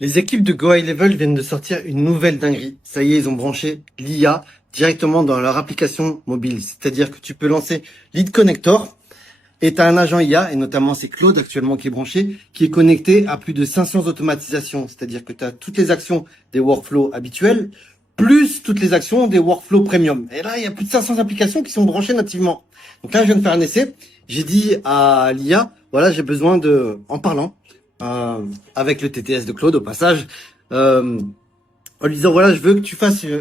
Les équipes de Go High Level viennent de sortir une nouvelle dinguerie. Ça y est, ils ont branché l'IA directement dans leur application mobile. C'est-à-dire que tu peux lancer Lead Connector et tu as un agent IA, et notamment c'est Claude actuellement qui est branché, qui est connecté à plus de 500 automatisations. C'est-à-dire que tu as toutes les actions des workflows habituels, plus toutes les actions des workflows premium. Et là, il y a plus de 500 applications qui sont branchées nativement. Donc là, je viens de faire un essai. J'ai dit à l'IA, voilà, j'ai besoin de, en parlant, avec le TTS de Claude au passage, en lui disant voilà, je veux que tu fasses, je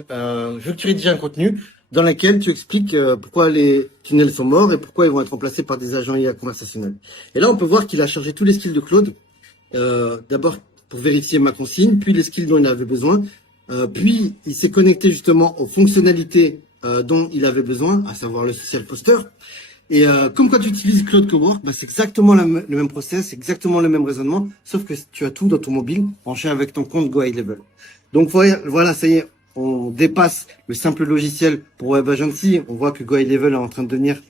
veux que tu rédiges un contenu dans lequel tu expliques pourquoi les tunnels sont morts et pourquoi ils vont être remplacés par des agents IA conversationnels. Et là, on peut voir qu'il a chargé tous les skills de Claude, d'abord pour vérifier ma consigne, puis les skills dont il avait besoin, puis il s'est connecté justement aux fonctionnalités dont il avait besoin, à savoir le social poster. Et comme quand tu utilises Claude Cowork, bah, c'est exactement le même process, exactement le même raisonnement, sauf que tu as tout dans ton mobile branché avec ton compte Go High Level. Donc voilà, ça y est, on dépasse le simple logiciel pour Web Agency. On voit que Go High Level est en train de devenir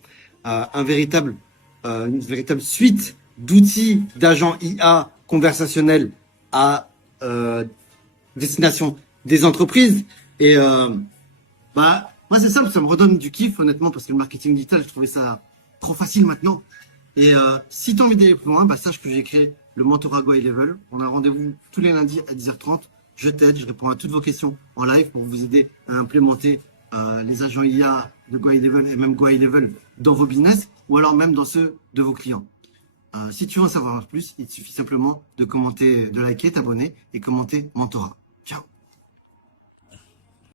une véritable suite d'outils d'agents IA conversationnels à destination des entreprises. Et bah, moi, c'est simple, ça me redonne du kiff, honnêtement, parce que le marketing digital, je trouvais ça trop facile maintenant. Et si tu as envie d'aller plus loin, bah, sache que j'ai créé le mentorat Go High Level. On a un rendez-vous tous les lundis à 10h30. Je t'aide, je réponds à toutes vos questions en live pour vous aider à implémenter les agents IA de Go High Level et même Go High Level dans vos business ou alors même dans ceux de vos clients. Si tu veux en savoir plus, il te suffit simplement de commenter, de liker, t'abonner et commenter mentorat.